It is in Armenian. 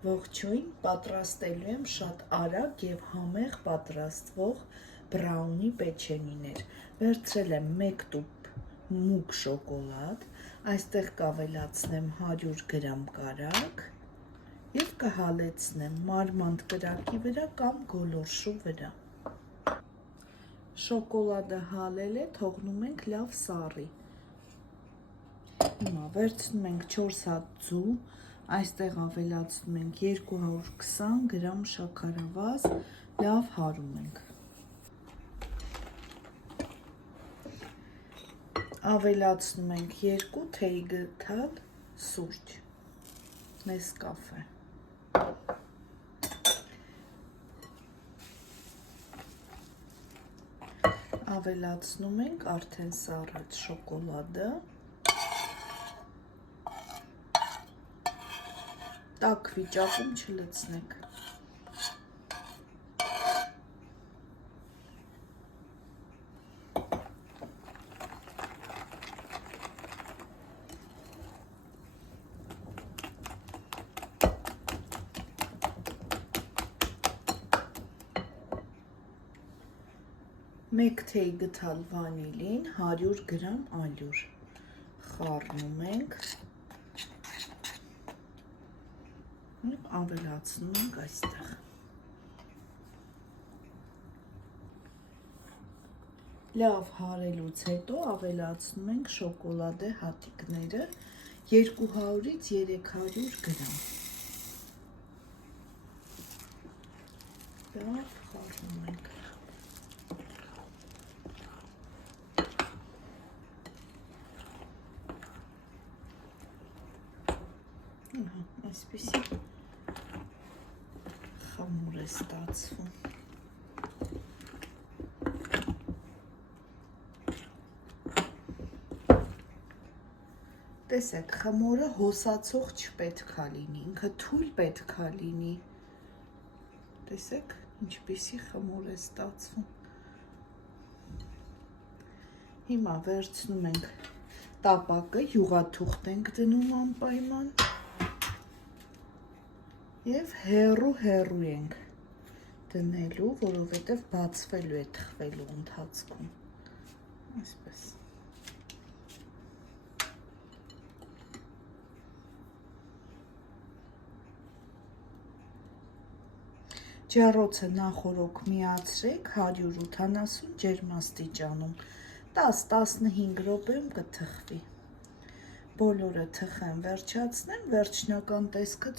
Ողջույն, պատրաստելու եմ շատ արագ և համեղ պատրաստվող բրաունի պեչենիներ։ Վերցրել եմ 1 տուփ մուգ շոկոլադ, այստեղ կավելացնեմ 100 գրամ կարագ և կհալեցնեմ մարմանդ կրակի վրա կամ գոլորշու վրա։ Շոկոլադը հալել է, թողնում ենք լավ սառի։ Հիմա վերցնում ենք 4 հատ ձու, այստեղ ավելացնում ենք 220 գրամ շաքարավազ, լավ հարում ենք։ Ավելացնում ենք 2 թեյ գթալ սուրճ, Նեսկաֆե։ Ավելացնում ենք արդեն սառած շոկոլադը, տաք վիճակում չլցնեք։ Մեկ թեյ գթալ վանիլին, 100 գրամ ալյուր, խառնում ենք, ավելացնում ենք այստեղ։ Լավ հարելուց հետո ավելացնում ենք շոկոլադե հատիկները 200-ից 300 գրամ։ Լավ խառնում ենք։ Այսպիսի խմոր է ստացվում։ Տեսեք, խմորը հոսացող չպետք է լինի, ինքը թույլ պետք է լինի։ Տեսեք, ինչպիսի խմոր է ստացվում։ Հիմա վերցնում ենք տապակը, յուղաթուղթ ենք դնում անպայման և հեռու ենք դնելու, որովհետև բացվելու է թխվելու ընթացքում, այսպես։ Ջեռոցը նախօրոք միացրեք 180 ջերմաստիճանում, 10-15 րոպեում կթխվի։ Բոլորը թխեմ, վերջացնեմ, վերջնական տեսքը